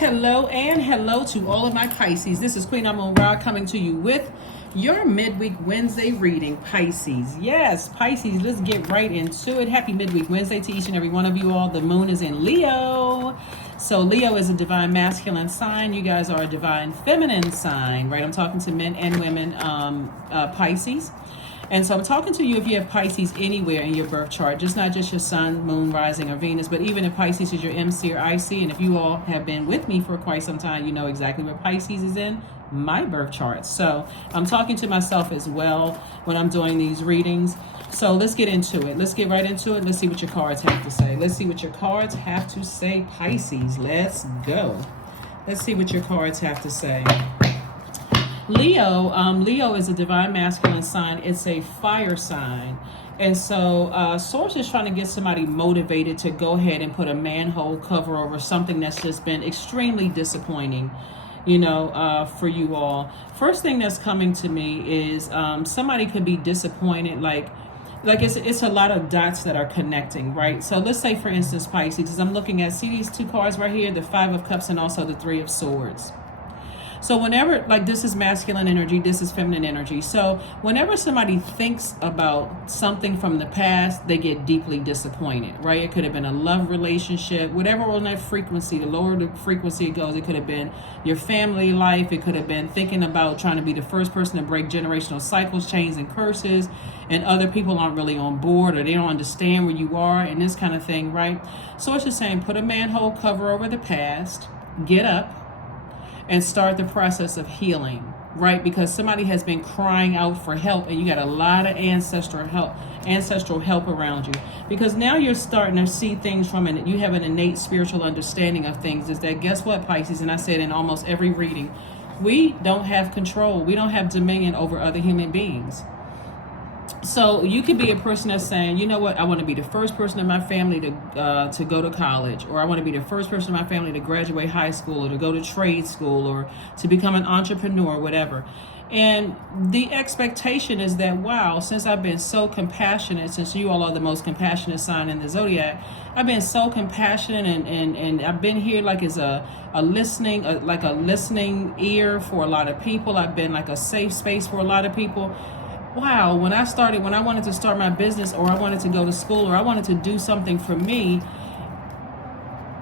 and hello to all of my Pisces. This is Queen Amun Ra coming to you with your midweek Wednesday reading, Pisces. Yes, Pisces, let's get right into it. Happy midweek Wednesday to each and every one of you all. The moon is in Leo. So Leo is a divine masculine sign. You guys are a divine feminine sign, right? I'm talking to men and women, Pisces. And so I'm talking to you if you have Pisces anywhere in your birth chart, just not just your sun, moon, rising, or Venus, but even if Pisces is your MC or IC. And if you all have been with me for quite some time, you know exactly where Pisces is in my birth chart. So I'm talking to myself as well when I'm doing these readings. So let's get into it. Let's get right into it. Let's see what your cards have to say. Let's see what your cards have to say, Pisces. Let's go. Let's see what your cards have to say. Leo is a divine masculine sign. It's a fire sign. And so Source is trying to get somebody motivated to go ahead and put a manhole cover over something that's just been extremely disappointing, for you all. First thing that's coming to me is somebody could be disappointed, like it's a lot of dots that are connecting, right? So let's say, for instance, Pisces, I'm looking at, see these two cards right here, the Five of Cups and also the Three of Swords. So whenever, this is masculine energy, this is feminine energy. So whenever somebody thinks about something from the past, they get deeply disappointed, right? It could have been a love relationship, whatever on that frequency, the lower the frequency it goes, it could have been your family life. It could have been thinking about trying to be the first person to break generational cycles, chains, and curses, and other people aren't really on board or they don't understand where you are and this kind of thing, right? So it's just saying, put a manhole cover over the past, get up, and start the process of healing, right? Because somebody has been crying out for help and you got a lot of ancestral help around you. Because now you're starting to see things you have an innate spiritual understanding of things. Is that, guess what, Pisces? And I said in almost every reading, we don't have control. We don't have dominion over other human beings. So you could be a person that's saying, you know what, I want to be the first person in my family to go to college, or I want to be the first person in my family to graduate high school or to go to trade school or to become an entrepreneur, whatever. And the expectation is that, wow, since I've been so compassionate, since you all are the most compassionate sign in the Zodiac, I've been so compassionate and I've been here as a listening ear for a lot of people. I've been like a safe space for a lot of people. Wow, when I wanted to start my business, or I wanted to go to school, or I wanted to do something for me,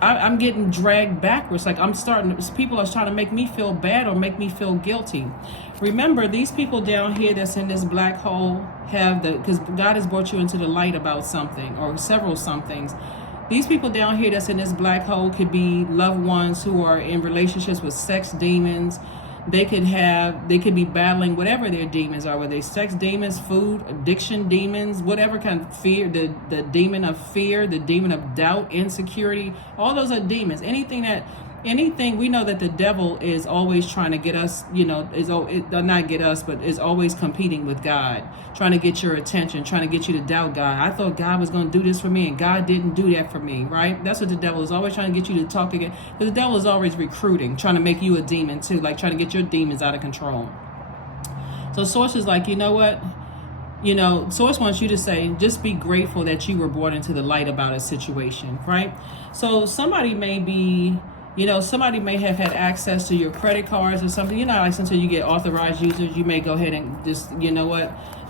I'm getting dragged backwards. People are trying to make me feel bad or make me feel guilty. Remember, these people down here that's in this black hole because God has brought you into the light about something or several somethings. These people down here that's in this black hole could be loved ones who are in relationships with sex demons. They could be battling whatever their demons are, whether they're sex demons, food, addiction demons, whatever kind of fear, the demon of fear, the demon of doubt, insecurity, all those are demons. Anything we know that the devil is always trying to get us, not get us, but is always competing with God, trying to get your attention, trying to get you to doubt God. I thought God was going to do this for me and God didn't do that for me, right? That's what the devil is always trying to get you to talk again. But the devil is always recruiting, trying to make you a demon too, trying to get your demons out of control. So Source is like, you know what? Source wants you to say, just be grateful that you were brought into the light about a situation, right? So somebody may be... somebody may have had access to your credit cards or something. Until you get authorized users, you may go ahead and just,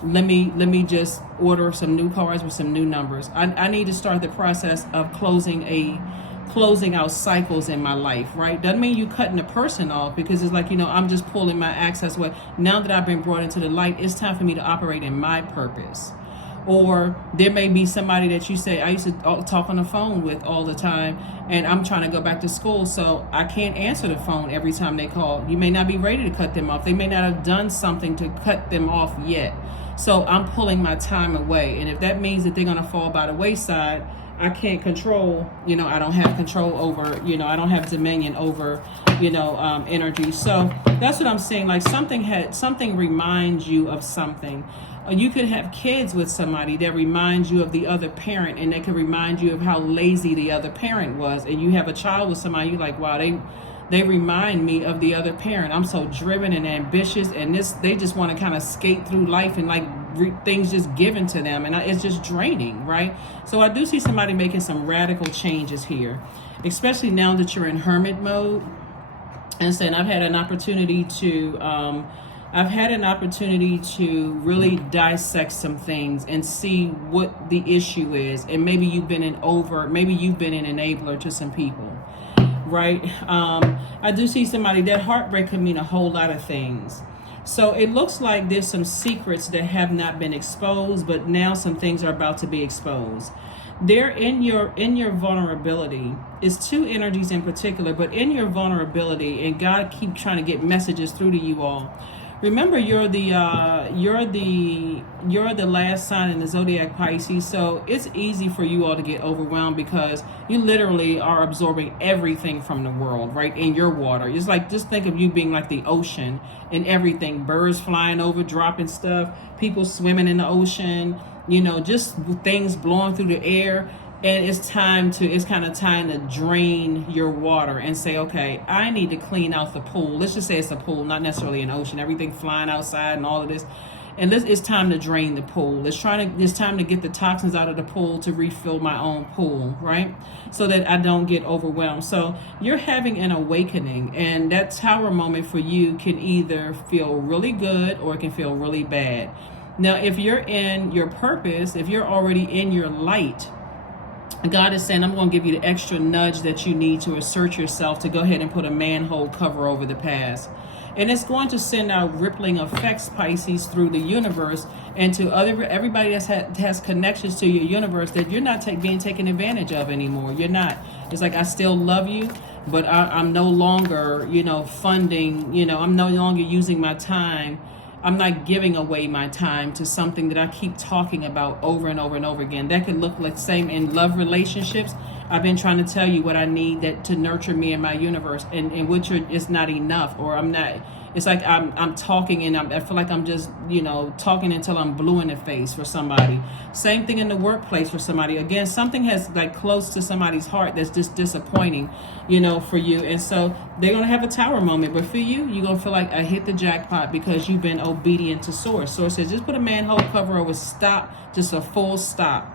let me just order some new cards with some new numbers. I need to start the process of closing out cycles in my life, right? Doesn't mean you cutting a person off, because it's I'm just pulling my access away. Now that I've been brought into the light, it's time for me to operate in my purpose. Or there may be somebody that you say, I used to talk on the phone with all the time, and I'm trying to go back to school, so I can't answer the phone every time they call. You may not be ready to cut them off. They may not have done something to cut them off yet. So I'm pulling my time away. And if that means that they're going to fall by the wayside, I can't control, I don't have control over, I don't have dominion over, energy. So that's what I'm saying. Something reminds you of something. You could have kids with somebody that reminds you of the other parent, and they could remind you of how lazy the other parent was. And you have a child with somebody, you're like, wow, they remind me of the other parent. I'm so driven and ambitious, and they just want to kind of skate through life and things just given to them, and it's just draining, right? So I do see somebody making some radical changes here. especially now that you're in hermit mode. And saying I've had an opportunity to really dissect some things and see what the issue is, and maybe you've been an enabler to some people, right? I do see somebody that heartbreak could mean a whole lot of things. So it looks like there's some secrets that have not been exposed, but now some things are about to be exposed. They're in your vulnerability. It's two energies in particular, but in your vulnerability, and God keep trying to get messages through to you all. Remember, you're the last sign in the Zodiac, Pisces, so it's easy for you all to get overwhelmed because you literally are absorbing everything from the world, right, in your water. It's like, just think of you being like the ocean and everything, birds flying over, dropping stuff, people swimming in the ocean, you know, just things blowing through the air. And it's kind of time to drain your water and say, okay, I need to clean out the pool. Let's just say it's a pool, not necessarily an ocean, everything flying outside and all of this. And it's time to drain the pool. It's time to get the toxins out of the pool to refill my own pool, right? So that I don't get overwhelmed. So you're having an awakening, and that tower moment for you can either feel really good or it can feel really bad. Now, if you're in your purpose, if you're already in your light, God is saying, I'm going to give you the extra nudge that you need to assert yourself, to go ahead and put a manhole cover over the past. And it's going to send out rippling effects, Pisces, through the universe and to everybody that has connections to your universe that you're not being taken advantage of anymore. You're not. It's like, I still love you, but I'm no longer, funding, I'm no longer using my time. I'm not giving away my time to something that I keep talking about over and over and over again. That could look like the same in love relationships. I've been trying to tell you what I need to nurture me in my universe, and which is not enough, or I'm not. It's like I'm talking and I feel like I'm just, talking until I'm blue in the face for somebody. Same thing in the workplace for somebody. Again, something has like close to somebody's heart that's just disappointing, for you. And so they're going to have a tower moment. But for you, you're going to feel like I hit the jackpot because you've been obedient to Source. Source says, just put a manhole cover over, stop, just a full stop.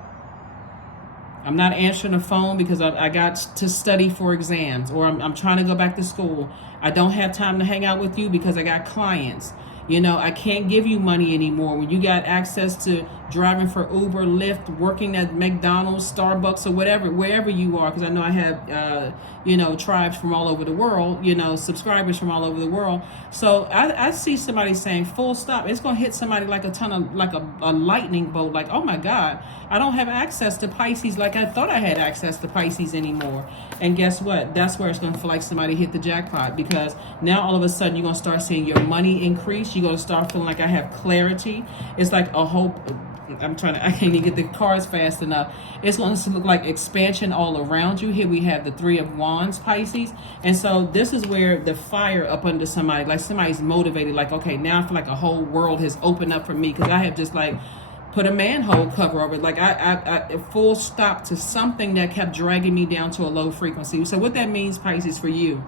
I'm not answering the phone because I got to study for exams, or I'm trying to go back to school. I don't have time to hang out with you because I got clients. I can't give you money anymore. When you got access to driving for Uber, Lyft, working at McDonald's, Starbucks, or whatever, wherever you are, because I know I have, tribes from all over the world, subscribers from all over the world. So I see somebody saying full stop. It's going to hit somebody like a lightning bolt, like, oh my God, I don't have access to Pisces like I thought I had access to Pisces anymore. And guess what? That's where it's going to feel like somebody hit the jackpot, because now all of a sudden you're going to start seeing your money increase. You're going to start feeling like I have clarity. It's like a hope. I can't even get the cards fast enough. It's going to look like expansion all around you. Here we have the Three of Wands, Pisces. And so this is where the fire up under somebody, like somebody's motivated, like, okay, now I feel like a whole world has opened up for me, because I have just like put a manhole cover over it. Like I full stop to something that kept dragging me down to a low frequency. So what that means, Pisces, for you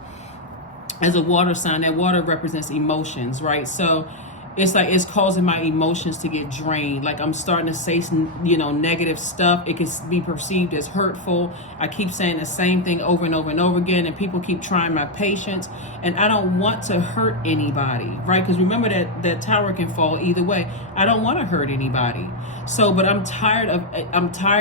as a water sign, that water represents emotions, right? So it's like it's causing my emotions to get drained. Like I'm starting to say some, negative stuff. It can be perceived as hurtful. I keep saying the same thing over and over and over again, and people keep trying my patience. And I don't want to hurt anybody, right? Because remember that tower can fall either way. I don't want to hurt anybody. So, but I'm tired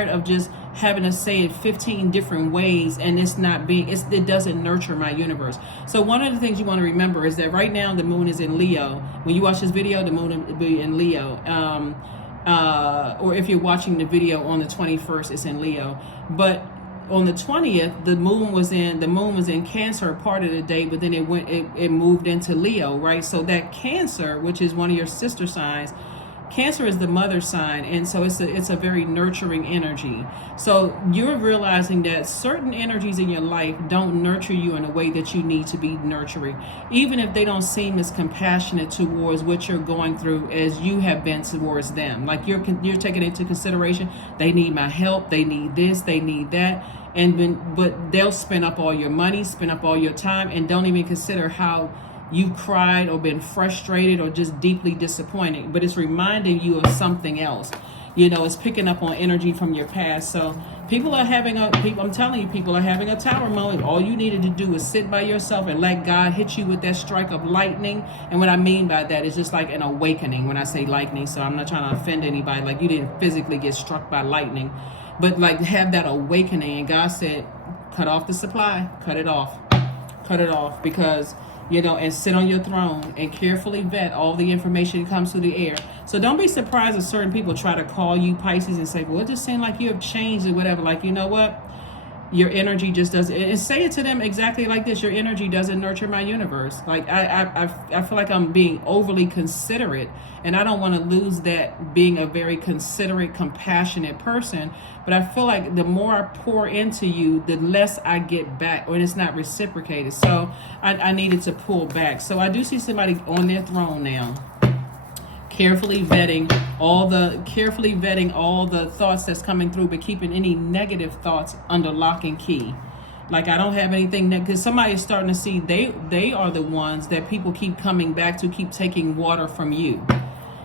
of just having to say it 15 different ways, and it doesn't nurture my universe. So one of the things you want to remember is that right now the moon is in Leo. When you watch this video, the moon will be in Leo. Or if you're watching the video on the 21st, it's in Leo. But on the 20th, the moon was in Cancer part of the day, but then it moved into Leo, right? So that Cancer, which is one of your sister signs, Cancer is the mother sign, and so it's a very nurturing energy. So you're realizing that certain energies in your life don't nurture you in a way that you need to be nurturing, even if they don't seem as compassionate towards what you're going through as you have been towards them. Like you're taking into consideration, they need my help, they need this, they need that, but they'll spend up all your money, spend up all your time, and don't even consider how you cried or been frustrated or just deeply disappointed. But it's reminding you of something else. It's picking up on energy from your past. So People are having I'm telling you, people are having a tower moment. All you needed to do is sit by yourself and let God hit you with that strike of lightning. And what I mean by that is just like an awakening when I say lightning. So I'm not trying to offend anybody. Like, you didn't physically get struck by lightning, but like have that awakening. And God said, cut off the supply, cut it off, because, you know, and sit on your throne and carefully vet all the information that comes through the air. So don't be surprised if certain people try to call you Pisces and say, well, it just seems like you have changed or whatever. Like, you know what? Your energy just doesn't, and say it to them exactly like this: your energy doesn't nurture my universe. Like, I feel like I'm being overly considerate, and I don't want to lose that being a very considerate, compassionate person. But I feel like the more I pour into you, the less I get back, or it's not reciprocated. So I needed to pull back. So I do see somebody on their throne now, carefully vetting all the thoughts that's coming through, but keeping any negative thoughts under lock and key. Like, I don't have anything because somebody is starting to see they are the ones that people keep coming back to, keep taking water from you,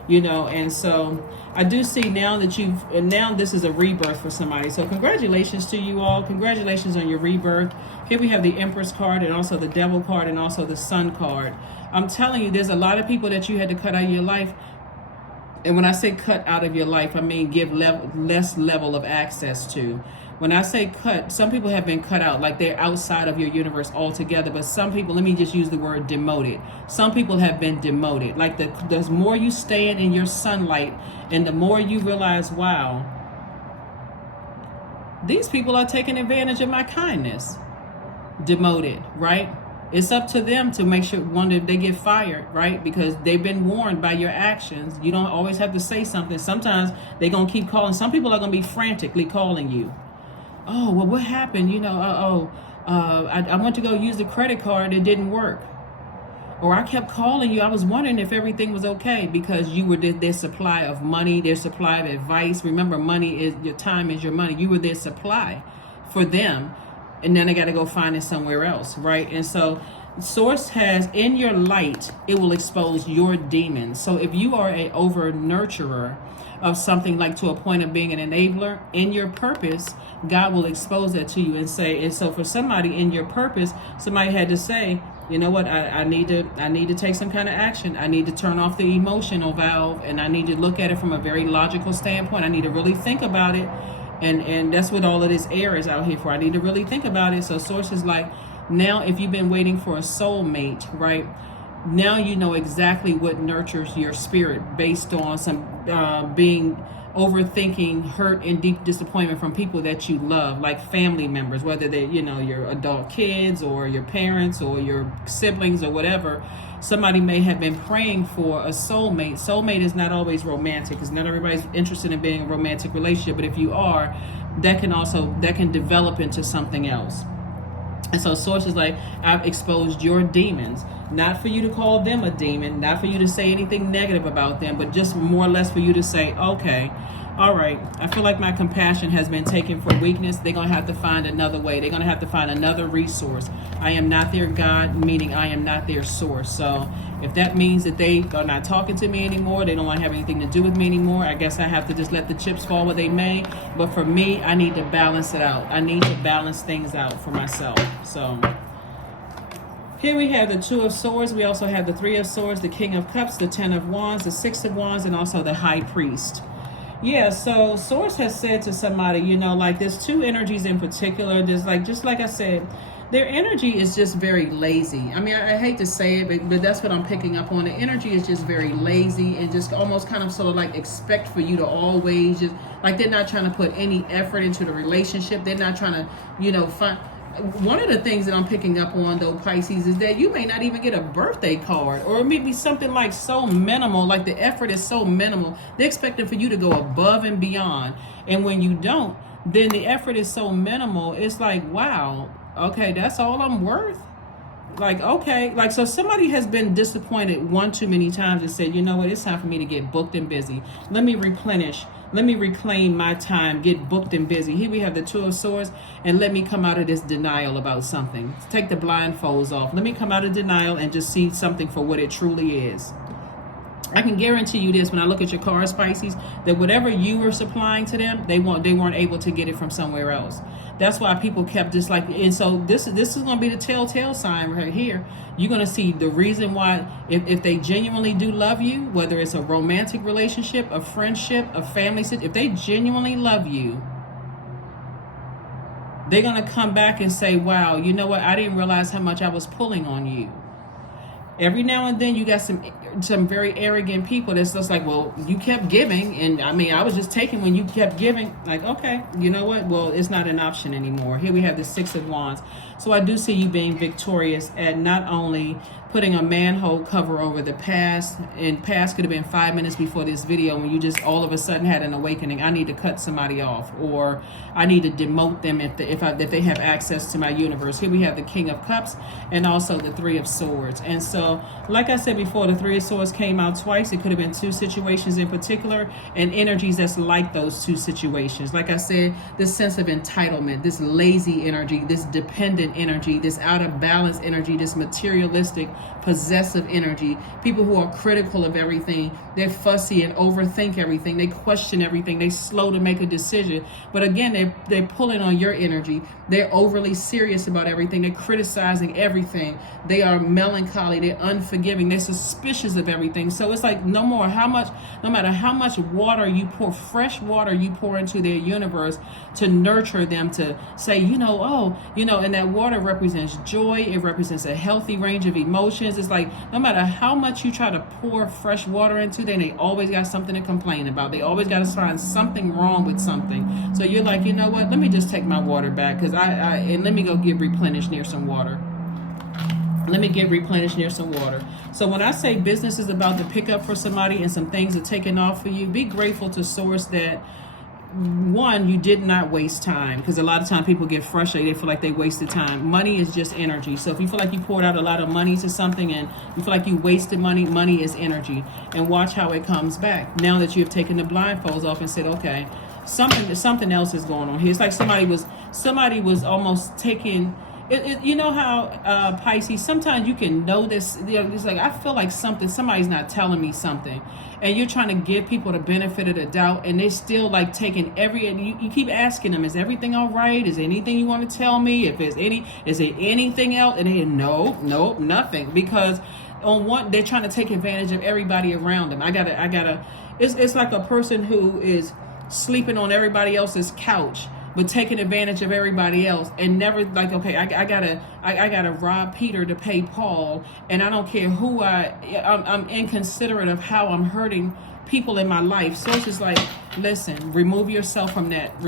you know. And so I do see now that now this is a rebirth for somebody. So congratulations to you all. Congratulations on your rebirth. Here we have the Empress card, and also the Devil card, and also the Sun card. I'm telling you, there's a lot of people that you had to cut out of your life. And when I say cut out of your life, I mean give less level of access to. When I say cut, some people have been cut out, like they're outside of your universe altogether. But some people, let me just use the word demoted. Some people have been demoted. Like, the more you stand in your sunlight, and the more you realize, wow, these people are taking advantage of my kindness. Demoted, right? It's up to them to make sure, wonder if they get fired, right? Because they've been warned by your actions. You don't always have to say something. Sometimes they're going to keep calling. Some people are going to be frantically calling you. Oh, well, what happened? You know, I went to go use the credit card. It didn't work. Or I kept calling you. I was wondering if everything was okay, because you were their supply of money, their supply of advice. Remember, money is your time, is your money. You were their supply for them. And then they got to go find it somewhere else, right? And so Source has, in your light, it will expose your demons. So if you are an over nurturer of something, like to a point of being an enabler, in your purpose, God will expose that to you and say, and so for somebody in your purpose, somebody had to say, you know what, I need to take some kind of action. I need to turn off the emotional valve, and I need to look at it from a very logical standpoint. I need to really think about it. And that's what all of this air is out here for. I need to really think about it. So Source is like, now if you've been waiting for a soulmate, right? Now you know exactly what nurtures your spirit, based on some being overthinking, hurt, and deep disappointment from people that you love, like family members, whether they're, you know, your adult kids or your parents or your siblings or whatever. Somebody may have been praying for a soulmate. Soulmate is not always romantic, because not everybody's interested in being in a romantic relationship. But if you are, that can develop into something else. And so Source is like, I've exposed your demons, not for you to call them a demon, not for you to say anything negative about them, but just more or less for you to say, okay, all right, I feel like my compassion has been taken for weakness. They're going to have to find another way. They're going to have to find another resource. I am not their God, meaning I am not their source. So if that means that they are not talking to me anymore, they don't want to have anything to do with me anymore, I guess I have to just let the chips fall where they may. But for me, I need to balance it out. I need to balance things out for myself. So here we have the Two of Swords. We also have the Three of Swords, the King of Cups, the Ten of Wands, the Six of Wands, and also the High Priest. Yeah, so Source has said to somebody, you know, like, there's two energies in particular. There's like, just like I said, their energy is just very lazy. I mean, I hate to say it, but that's what I'm picking up on. The energy is just very lazy, and just almost kind of sort of like expect for you to always just, like, they're not trying to put any effort into the relationship. They're not trying to, you know, find. One of the things that I'm picking up on, though, Pisces, is that you may not even get a birthday card, or it may be something like so minimal, like the effort is so minimal. They're expecting for you to go above and beyond. And when you don't, then the effort is so minimal. It's like, wow, okay, that's all I'm worth? Like, okay, like, so somebody has been disappointed one too many times and said, you know what, it's time for me to get booked and busy. Let me replenish. Let me reclaim my time, get booked and busy. Here we have the Two of Swords, and let me come out of this denial about something. Take the blindfolds off. Let me come out of denial and just see something for what it truly is. I can guarantee you this, when I look at your cards, Pisces, that whatever you were supplying to them, they weren't able to get it from somewhere else. That's why people kept just like, and so this is going to be the telltale sign right here. You're going to see the reason why, if they genuinely do love you, whether it's a romantic relationship, a friendship, a family, if they genuinely love you, they're going to come back and say, wow, you know what? I didn't realize how much I was pulling on you. Every now and then you got some very arrogant people that's just like, well, you kept giving, and I mean, I was just taking when you kept giving. Like, okay, you know what? Well, it's not an option anymore. Here we have the Six of Wands. So I do see you being victorious at not only putting a manhole cover over the past, and past could have been 5 minutes before this video when you just all of a sudden had an awakening. I need to cut somebody off, or I need to demote them if they have access to my universe. Here we have the King of Cups and also the Three of Swords. And so, like I said before, the Three of Swords came out twice. It could have been two situations in particular, and energies that's like those two situations. Like I said, this sense of entitlement, this lazy energy, this dependent energy, this out of balance energy, this materialistic, possessive energy, people who are critical of everything. They're fussy and overthink everything. They question everything. They slow to make a decision. But again, they're pulling on your energy. They're overly serious about everything. They're criticizing everything. They are melancholy. They're unforgiving. They're suspicious of everything. So it's like no matter how much water you pour, fresh water you pour into their universe to nurture them, to say, and that water represents joy. It represents a healthy range of emotions. It's like no matter how much you try to pour fresh water into them, they always got something to complain about. They always got to find something wrong with something. So you're like, you know what? Let me just take my water back, because and let me go get replenished near some water. Let me get replenished near some water. So when I say business is about to pick up for somebody and some things are taking off for you, be grateful to Source that, one, you did not waste time, because a lot of time people get frustrated. They feel like they wasted time. Money is just energy. So if you feel like you poured out a lot of money to something and you feel like you wasted money, money is energy. And watch how it comes back. Now that you have taken the blindfolds off and said, okay, something else is going on here. It's like somebody was almost taking. You know how Pisces, sometimes you can know this. It's like, I feel like somebody's not telling me something, and you're trying to give people the benefit of the doubt, and they're still like taking you keep asking them, is everything all right? Is there anything you want to tell me? Is there anything else? And they nope, nothing, because they're trying to take advantage of everybody around them. It's like a person who is sleeping on everybody else's couch, but taking advantage of everybody else, and never like, okay, I gotta rob Peter to pay Paul, and I don't care who I'm inconsiderate of how I'm hurting people in my life. So it's just like, listen, remove yourself from that,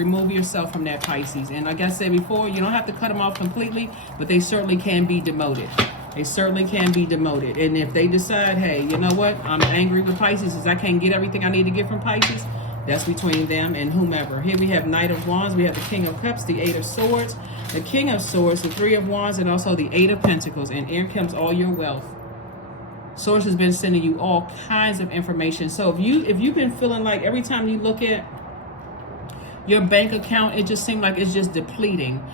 Pisces. And like I said before, you don't have to cut them off completely, but they certainly can be demoted. And if they decide, hey, you know what, I'm angry with Pisces because I can't get everything I need to get from Pisces, that's between them and whomever. Here we have Knight of Wands, we have the King of Cups, the Eight of Swords, the King of Swords, the Three of Wands, and also the Eight of Pentacles. And here comes all your wealth. Source has been sending you all kinds of information. So if you've been feeling like every time you look at your bank account, it just seems like it's just depleting.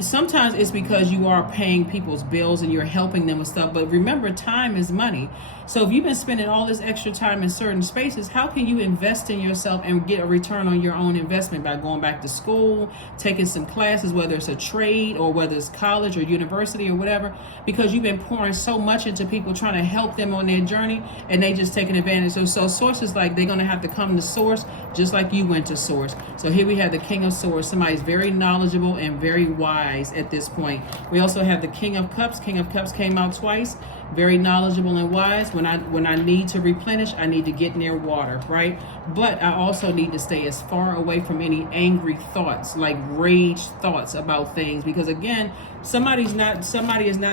Sometimes it's because you are paying people's bills and you're helping them with stuff. But remember, time is money. So if you've been spending all this extra time in certain spaces, how can you invest in yourself and get a return on your own investment? By going back to school, taking some classes, whether it's a trade or whether it's college or university or whatever, because you've been pouring so much into people, trying to help them on their journey, and they just taking advantage. So Source is like, they're going to have to come to Source just like you went to Source. So here we have the King of Swords. Somebody's very knowledgeable and very wise at this point. We also have the King of Cups. King of Cups came out twice. Very knowledgeable and wise. When I need to replenish, I need to get near water, right? But I also need to stay as far away from any angry thoughts, like rage thoughts about things, because again, somebody is not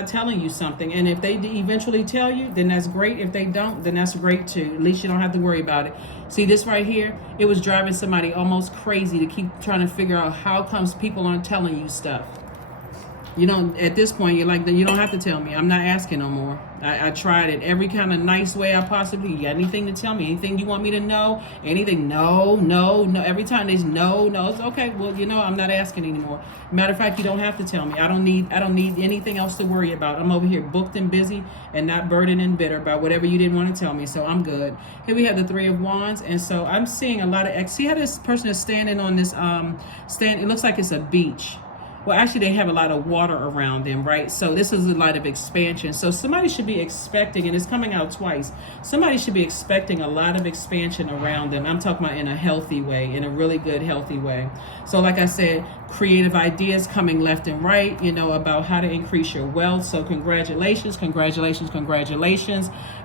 telling you something, and if they eventually tell you, then that's great. If they don't, then that's great too. At least you don't have to worry about it. See this right here? It was driving somebody almost crazy to keep trying to figure out how comes people aren't telling you stuff. You know, at this point, you're like, you don't have to tell me. I'm not asking no more. I tried it every kind of nice way I possibly. You got anything to tell me? Anything you want me to know? Anything? No. Every time there's no. It's okay. Well, you know, I'm not asking anymore. Matter of fact, you don't have to tell me. I don't need anything else to worry about. I'm over here booked and busy and not burdened and bitter about whatever you didn't want to tell me. So I'm good. Here we have the Three of Wands, and so I'm seeing a lot of. See how this person is standing on this stand? It looks like it's a beach. Well, actually, they have a lot of water around them, right? So this is a lot of expansion. So somebody should be expecting, and it's coming out twice, somebody should be expecting a lot of expansion around them. I'm talking about in a healthy way, in a really good, healthy way. So like I said, creative ideas coming left and right, you know, about how to increase your wealth. So congratulations.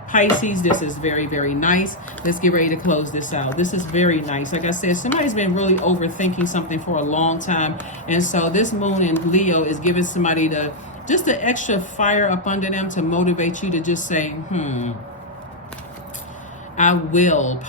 Pisces, this is very, very nice. Let's get ready to close this out. This is very nice. Like I said, somebody's been really overthinking something for a long time. And so this moon in Leo is giving somebody the extra fire up under them to motivate you to just say, I will.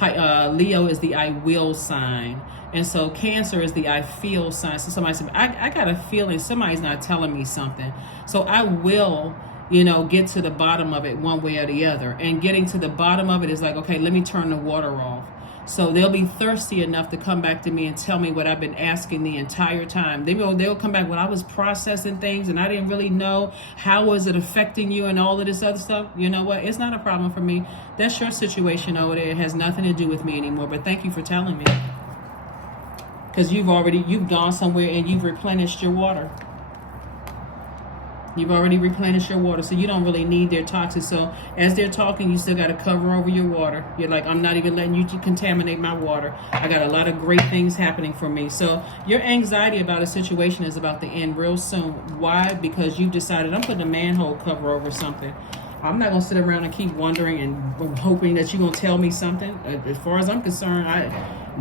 Leo is the I will sign. And so Cancer is the I feel sign. So somebody said, I got a feeling somebody's not telling me something. So I will, you know, get to the bottom of it one way or the other. And getting to the bottom of it is like, okay, let me turn the water off. So they'll be thirsty enough to come back to me and tell me what I've been asking the entire time. They'll come back when I was processing things and I didn't really know how was it affecting you and all of this other stuff. You know what? It's not a problem for me. That's your situation over there. It has nothing to do with me anymore. But thank you for telling me. Because you've gone somewhere and you've replenished your water. You've already replenished your water, so you don't really need their toxins. So as they're talking, you still got to cover over your water. You're like, I'm not even letting you contaminate my water. I got a lot of great things happening for me. So your anxiety about a situation is about to end real soon. Why? Because you've decided, I'm putting a manhole cover over something. I'm not going to sit around and keep wondering and hoping that you're going to tell me something. As far as I'm concerned,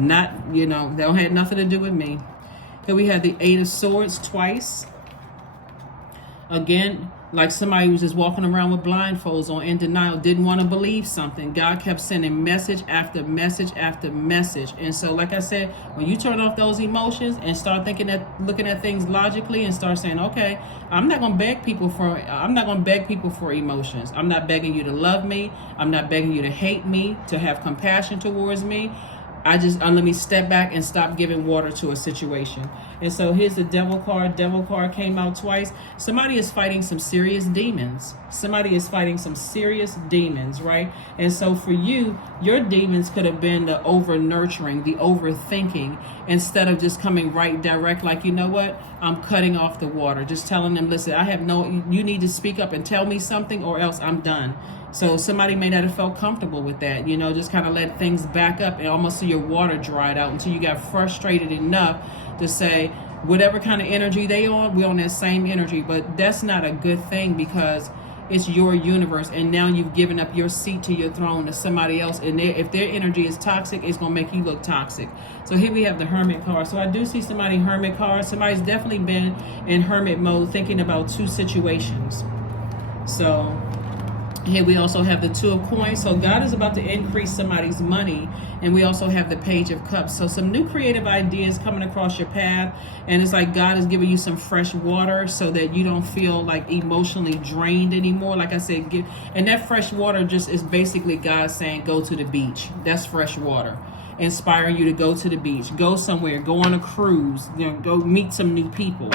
that don't have nothing to do with me. Here we have the Eight of Swords twice. Again, like somebody who was just walking around with blindfolds on, in denial, didn't want to believe something. God kept sending message after message after message. And so, like I said, when you turn off those emotions and start looking at things logically and start saying, okay, I'm not going to beg people for emotions. I'm not begging you to love me. I'm not begging you to hate me, to have compassion towards me. Let me step back and stop giving water to a situation. And so here's the Devil card. Devil card came out twice. Somebody is fighting some serious demons. Right? And so for you, your demons could have been the over nurturing, the overthinking, instead of just coming right direct, like, you know what? I'm cutting off the water. Just telling them, listen, you need to speak up and tell me something or else I'm done. So somebody may not have felt comfortable with that, you know, just kind of let things back up and almost see your water dried out until you got frustrated enough to say, whatever kind of energy we're on that same energy. But that's not a good thing because it's your universe. And now you've given up your seat to your throne to somebody else. And if their energy is toxic, it's going to make you look toxic. So here we have the Hermit card. So I do see somebody Hermit card. Somebody's definitely been in Hermit mode thinking about two situations. So here we also have the Two of Coins. So God is about to increase somebody's money. And we also have the Page of Cups. So some new creative ideas coming across your path. And it's like God is giving you some fresh water so that you don't feel like emotionally drained anymore. Like I said, and that fresh water just is basically God saying, go to the beach. That's fresh water. Inspiring you to go to the beach. Go somewhere. Go on a cruise. Go meet some new people.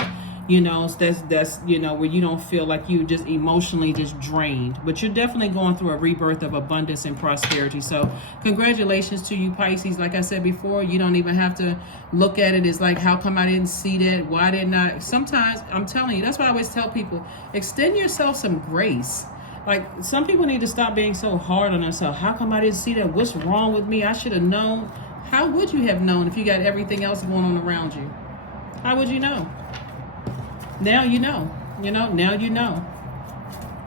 You know, that's where you don't feel like you just emotionally just drained. But you're definitely going through a rebirth of abundance and prosperity. So congratulations to you, Pisces. Like I said before, you don't even have to look at it as like, how come I didn't see that? Why didn't I? Sometimes, I'm telling you, that's why I always tell people, extend yourself some grace. Like, some people need to stop being so hard on themselves. How come I didn't see that? What's wrong with me? I should have known. How would you have known if you got everything else going on around you? How would you know? Now you know. Now you know.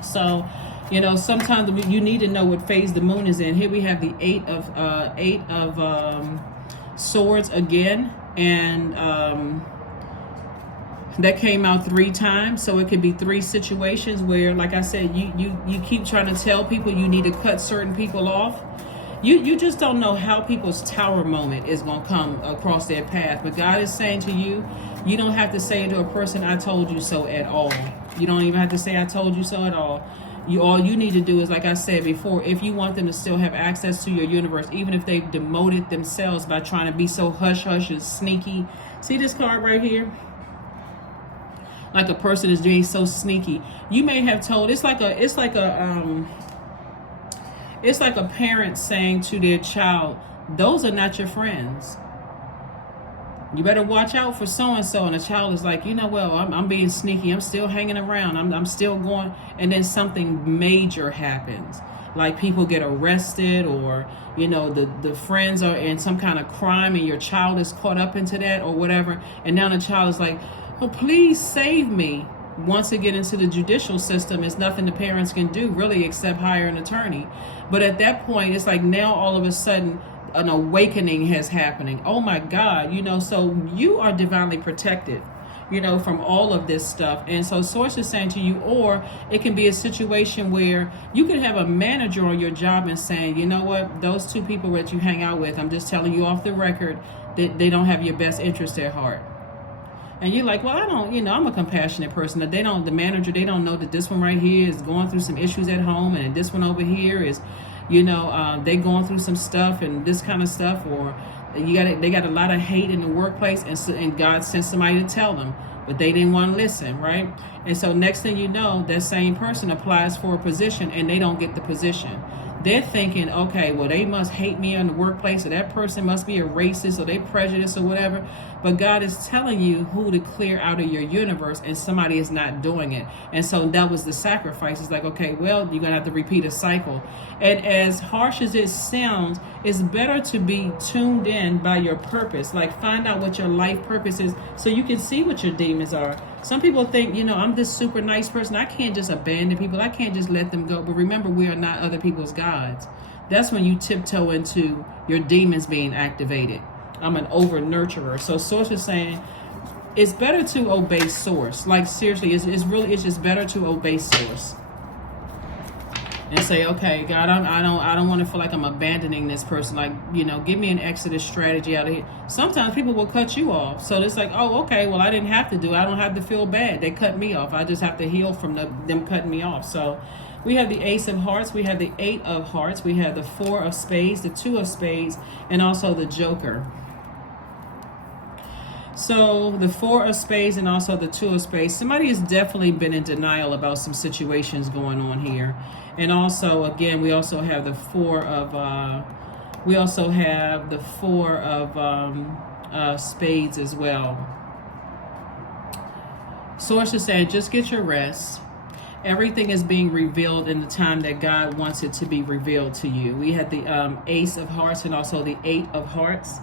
So, sometimes you need to know what phase the moon is in. Here we have the eight of swords again, and that came out 3 times. So it could be 3 situations where, like I said, you keep trying to tell people you need to cut certain people off. You just don't know how people's tower moment is going to come across their path. But God is saying to you, you don't have to say to a person, I told you so at all. You don't even have to say, I told you so at all. All you need to do is, like I said before, if you want them to still have access to your universe, even if they've demoted themselves by trying to be so hush-hush and sneaky. See this card right here? Like a person is being so sneaky. You may have told, it's like a parent saying to their child, those are not your friends. You better watch out for so-and-so. And the child is like, you know, well, I'm being sneaky. I'm still hanging around. I'm still going. And then something major happens. Like people get arrested, or, you know, the friends are in some kind of crime and your child is caught up into that or whatever. And now the child is like, oh, please save me. Once they get into the judicial system, it's nothing the parents can do really except hire an attorney. But at that point, it's like now all of a sudden an awakening has happening. Oh my God, you know, so you are divinely protected, you know, from all of this stuff. And so source is saying to you, or it can be a situation where you could have a manager on your job and saying, you know what, those two people that you hang out with, I'm just telling you off the record that they don't have your best interest at heart. And you're like, well, I don't, you know, I'm a compassionate person. That the manager, they don't know that this one right here is going through some issues at home, and this one over here is, you know, they going through some stuff and this kind of stuff, or they got a lot of hate in the workplace, and God sent somebody to tell them, but they didn't want to listen, right? And so next thing you know, that same person applies for a position and they don't get the position. They're thinking, okay, well, they must hate me in the workplace, or that person must be a racist, or they prejudiced or whatever. But God is telling you who to clear out of your universe, and somebody is not doing it. And so that was the sacrifice. It's like, okay, well, you're going to have to repeat a cycle. And as harsh as it sounds, it's better to be tuned in by your purpose. Like, find out what your life purpose is so you can see what your demons are. Some people think, you know, I'm this super nice person. I can't just abandon people. I can't just let them go. But remember, we are not other people's gods. That's when you tiptoe into your demons being activated. I'm an over nurturer. So source is saying it's better to obey source. Like seriously, it's just better to obey source. And say, okay, God, I don't want to feel like I'm abandoning this person. Like, you know, give me an exodus strategy out of here. Sometimes people will cut you off. So it's like, oh, okay, well, I didn't have to do it. I don't have to feel bad. They cut me off. I just have to heal from them cutting me off. So we have the Ace of Hearts. We have the 8 of Hearts. We have the 4 of Spades, the 2 of Spades, and also the Joker. So the 4 of Spades and also the 2 of Spades. Somebody has definitely been in denial about some situations going on here. And also, again, we also have the 4 of Spades as well. Source is saying, just get your rest. Everything is being revealed in the time that God wants it to be revealed to you. We had the Ace of Hearts and also the 8 of Hearts.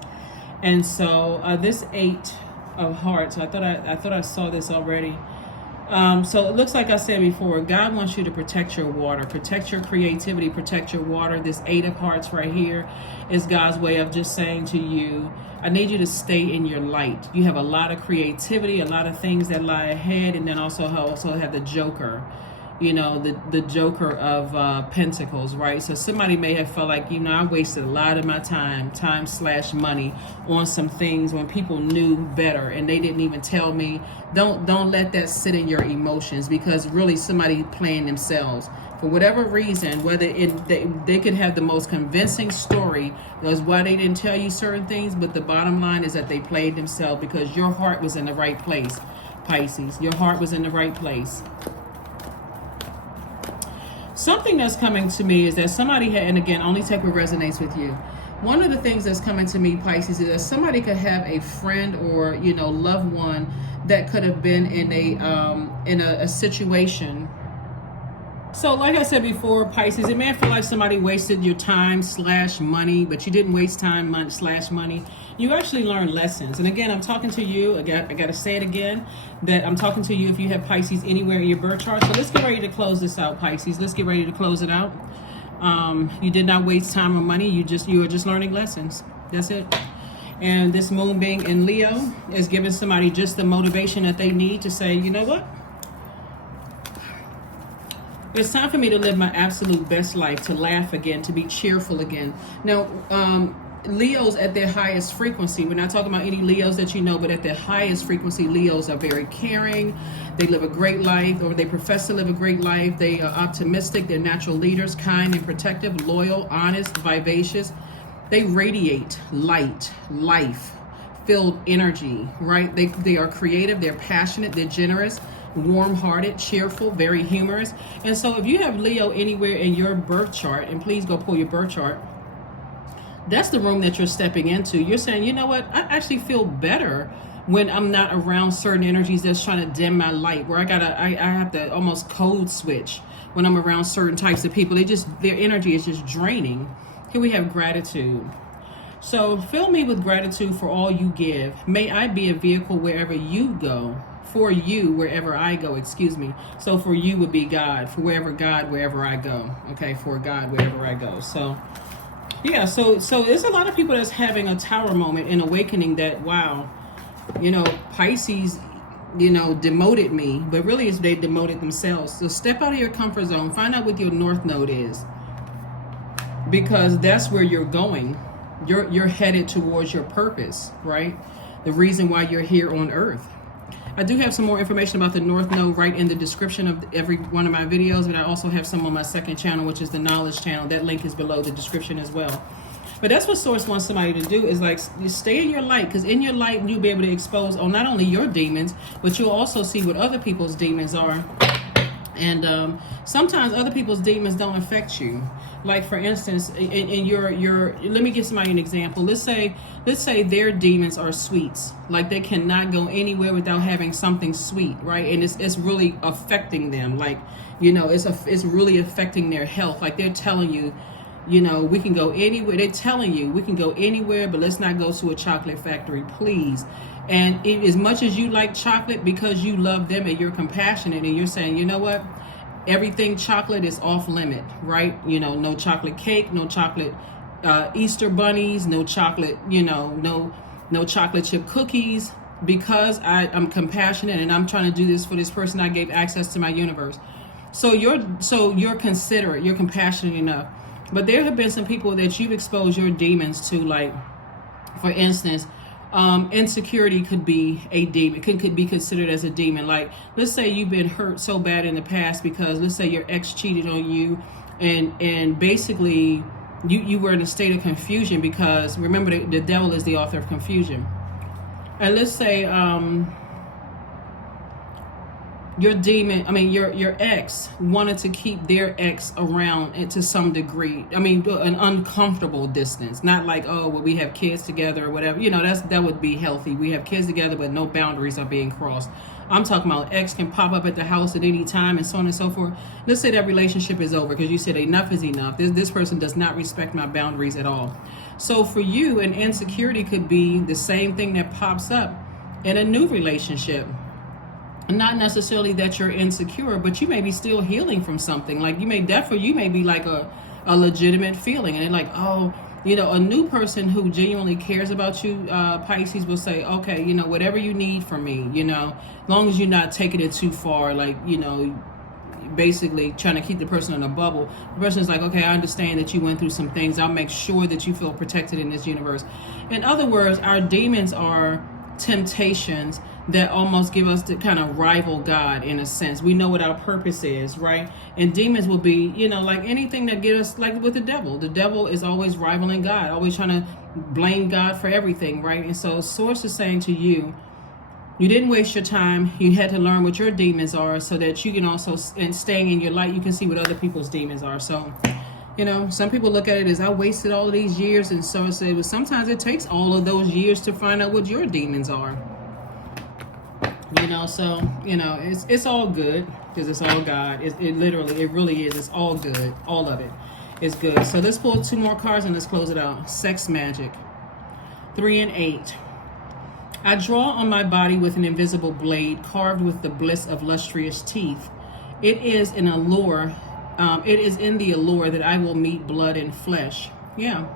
And so this 8 of Hearts, I thought I saw this already. So it looks like I said before, God wants you to protect your water, protect your creativity, protect your water. This 8 of Hearts right here is God's way of just saying to you, I need you to stay in your light. You have a lot of creativity, a lot of things that lie ahead, and then also have the Joker. You know, the Joker of Pentacles, right? So somebody may have felt like, you know, I wasted a lot of my time/money on some things when people knew better and they didn't even tell me. Don't let that sit in your emotions, because really somebody playing themselves. For whatever reason, whether they could have the most convincing story as why they didn't tell you certain things, but the bottom line is that they played themselves, because your heart was in the right place, Pisces. Your heart was in the right place. Something that's coming to me is that somebody had, and again, only take what resonates with you. One of the things that's coming to me, Pisces, is that somebody could have a friend or, you know, loved one that could have been in a situation. So like I said before, Pisces, it may feel like somebody wasted your time/money, but you didn't waste time/money. You actually learned lessons. And again, I'm talking to you. I got to say it again, that I'm talking to you if you have Pisces anywhere in your birth chart. So let's get ready to close this out, Pisces. Let's get ready to close it out. You did not waste time or money. You were just learning lessons. That's it. And this moon being in Leo is giving somebody just the motivation that they need to say, you know what? It's time for me to live my absolute best life, to laugh again, to be cheerful again. Now, Leos at their highest frequency, we're not talking about any Leos that you know, but at their highest frequency, Leos are very caring. They live a great life, or they profess to live a great life. They are optimistic. They're natural leaders, kind and protective, loyal, honest, vivacious. They radiate light, life, filled energy, right? They are creative. They're passionate. They're generous, warm-hearted, cheerful, very humorous. And so if you have Leo anywhere in your birth chart, and please go pull your birth chart, that's the room that you're stepping into. You're saying, you know what, I actually feel better when I'm not around certain energies that's trying to dim my light, where I have to almost code switch when I'm around certain types of people. Their energy is just draining. Here we have gratitude. So fill me with gratitude for all you give. May I be a vehicle wherever you go. For you, wherever I go, excuse me. So for you would be God. For God, wherever I go. Okay, for God, wherever I go. So yeah, so there's a lot of people that's having a tower moment and awakening that, wow, Pisces, demoted me, but really it's they demoted themselves. So step out of your comfort zone, find out what your North Node is, because that's where you're going. You're headed towards your purpose, right? The reason why you're here on Earth. I do have some more information about the North Node right in the description of every one of my videos, but I also have some on my second channel, which is the Knowledge channel. That link is below the description as well. But that's what Source wants somebody to do, is like, you stay in your light, because in your light you'll be able to expose not only your demons, but you'll also see what other people's demons are. And sometimes other people's demons don't affect you. Like for instance, in your let me give somebody an example. Let's say their demons are sweets. Like they cannot go anywhere without having something sweet, right? And it's really affecting them. Like, it's really affecting their health. Like they're telling you, we can go anywhere. They're telling you we can go anywhere, but let's not go to a chocolate factory, please. And as much as you like chocolate, because you love them and you're compassionate and you're saying, you know what, everything chocolate is off limit, right? No chocolate cake, no chocolate Easter bunnies, no chocolate, no chocolate chip cookies, because I'm compassionate and I'm trying to do this for this person. I gave access to my universe. So you're considerate, you're compassionate enough. But there have been some people that you've exposed your demons to, like, for instance, insecurity could be a demon, could be considered as a demon. Like, let's say you've been hurt so bad in the past because, let's say, your ex cheated on you, and basically you were in a state of confusion because, remember, the devil is the author of confusion. And let's say your ex wanted to keep their ex around to some degree. An uncomfortable distance. Not like, oh, well, we have kids together or whatever. That would be healthy. We have kids together, but no boundaries are being crossed. I'm talking about ex can pop up at the house at any time and so on and so forth. Let's say that relationship is over because you said enough is enough. This person does not respect my boundaries at all. So for you, an insecurity could be the same thing that pops up in a new relationship. Not necessarily that you're insecure, but you may be still healing from something. Like you may be like a legitimate feeling, and they're like, oh, a new person who genuinely cares about you, Pisces, will say, okay, whatever you need from me, as long as you're not taking it too far, like, basically trying to keep the person in a bubble. The person is like, okay, I understand that you went through some things. I'll make sure that you feel protected in this universe. In other words, our demons are temptations that almost give us to kind of rival God in a sense. We know what our purpose is, right? And demons will be, like anything that get us, like with the devil. The devil is always rivaling God, always trying to blame God for everything, right? And so Source is saying to you, you didn't waste your time. You had to learn what your demons are so that you can also, and staying in your light, you can see what other people's demons are. So, some people look at it as I wasted all of these years, and so I say, well, sometimes it takes all of those years to find out what your demons are. It's all good because it's all God. It really is. It's all good. All of it is good. So let's pull 2 more cards and let's close it out. Sex magic. 3 and 8. I draw on my body with an invisible blade carved with the bliss of lustrous teeth. It is an allure. It is in the allure that I will meet blood and flesh. Yeah.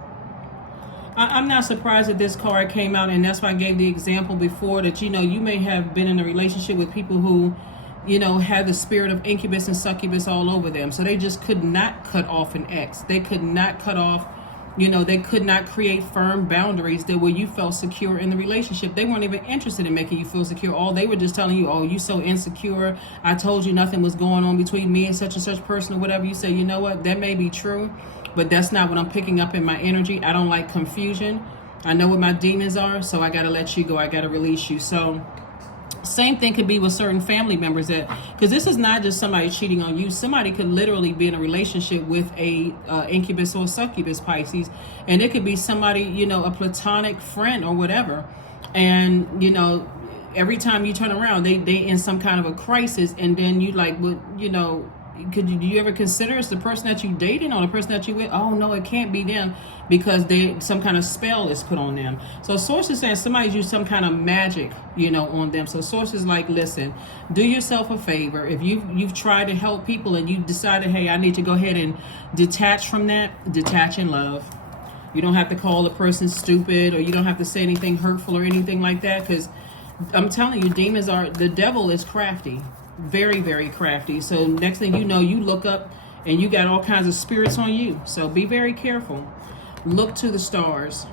I'm not surprised that this card came out, and that's why I gave the example before that, you may have been in a relationship with people who had the spirit of incubus and succubus all over them. So they just could not cut off an ex. They could not cut off, they could not create firm boundaries that where you felt secure in the relationship. They weren't even interested in making you feel secure. All they were just telling you, oh, you so insecure. I told you nothing was going on between me and such person or whatever. You say, you know what, that may be true, but that's not what I'm picking up in my energy. I don't like confusion. I know what my demons are, so I got to let you go. I got to release you. So same thing could be with certain family members, that because this is not just somebody cheating on you. Somebody could literally be in a relationship with a incubus or succubus, Pisces, and it could be somebody, a platonic friend or whatever. And every time you turn around, they in some kind of a crisis, and then you like, well, do you ever consider it's the person that you dating or the person that you with? Oh no, it can't be them, because some kind of spell is put on them. So source is saying somebody's used some kind of magic, on them. So source is like, listen, do yourself a favor. If you've tried to help people and you decided, hey, I need to go ahead and detach from that, detach in love. You don't have to call the person stupid, or you don't have to say anything hurtful or anything like that, because I'm telling you, the devil is crafty. Very, very crafty. So next thing you know, you look up and you got all kinds of spirits on you. So be very careful. Look to the stars.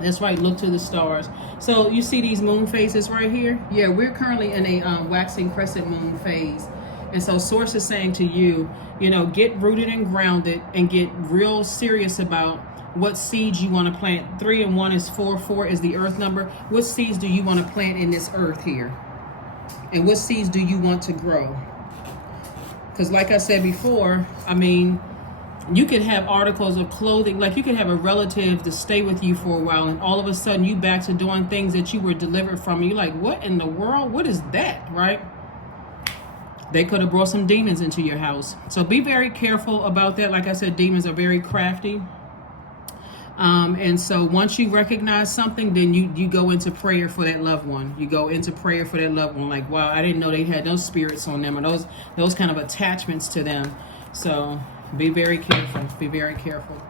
That's right, look to the stars. So you see these moon phases right here? Yeah, we're currently in a waxing crescent moon phase. And so source is saying to you, get rooted and grounded and get real serious about what seeds you want to plant. 3 and 1 is 4. 4 is the earth number. What seeds do you want to plant in this earth here? And what seeds do you want to grow? Because like I said before, you could have articles of clothing, like you could have a relative to stay with you for a while, and all of a sudden you back to doing things that you were delivered from. You're like, what in the world? What is that, right? They could have brought some demons into your house. So be very careful about that. Like I said, demons are very crafty. And so once you recognize something, then you go into prayer for that loved one. You go into prayer for that loved one. Like, wow, I didn't know they had those spirits on them, or those kind of attachments to them. So be very careful. Be very careful.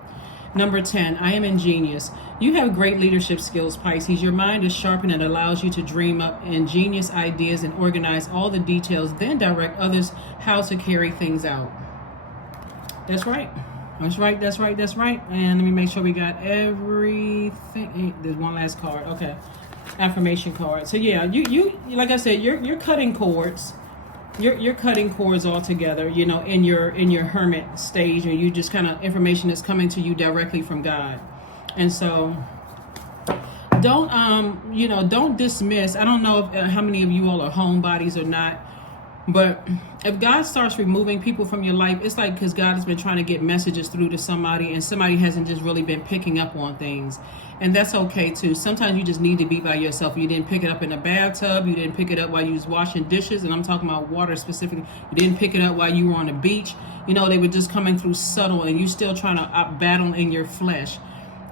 Number 10, I am ingenious. You have great leadership skills, Pisces. Your mind is sharp and it allows you to dream up ingenious ideas and organize all the details, then direct others how to carry things out. That's right. That's right, that's right, that's right. And let me make sure we got everything. There's one last card. Okay. Affirmation card. So yeah, you like I said, you're cutting cords. You're cutting cords all together, in your hermit stage, and you just kind of information that's coming to you directly from God. And so don't dismiss. I don't know how many of you all are homebodies or not. But if God starts removing people from your life, it's like because God has been trying to get messages through to somebody, and somebody hasn't just really been picking up on things. And that's okay too. Sometimes you just need to be by yourself. You didn't pick it up in a bathtub. You didn't pick it up while you was washing dishes. And I'm talking about water specifically. You didn't pick it up while you were on the beach. They were just coming through subtle, and you still trying to battle in your flesh.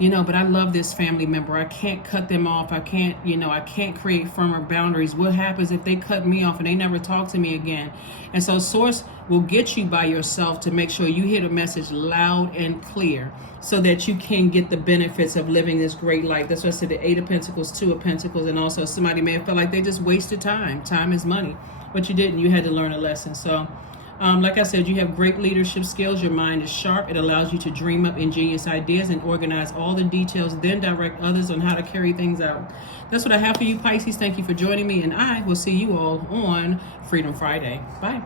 But I love this family member. I can't cut them off. I can't, I can't create firmer boundaries. What happens if they cut me off and they never talk to me again? And so source will get you by yourself to make sure you hear the message loud and clear so that you can get the benefits of living this great life. That's why I said the 8 of Pentacles, 2 of Pentacles, and also somebody may have felt like they just wasted time. Time is money, but you didn't. You had to learn a lesson. So like I said, you have great leadership skills. Your mind is sharp. It allows you to dream up ingenious ideas and organize all the details, then direct others on how to carry things out. That's what I have for you, Pisces. Thank you for joining me, and I will see you all on Freedom Friday. Bye.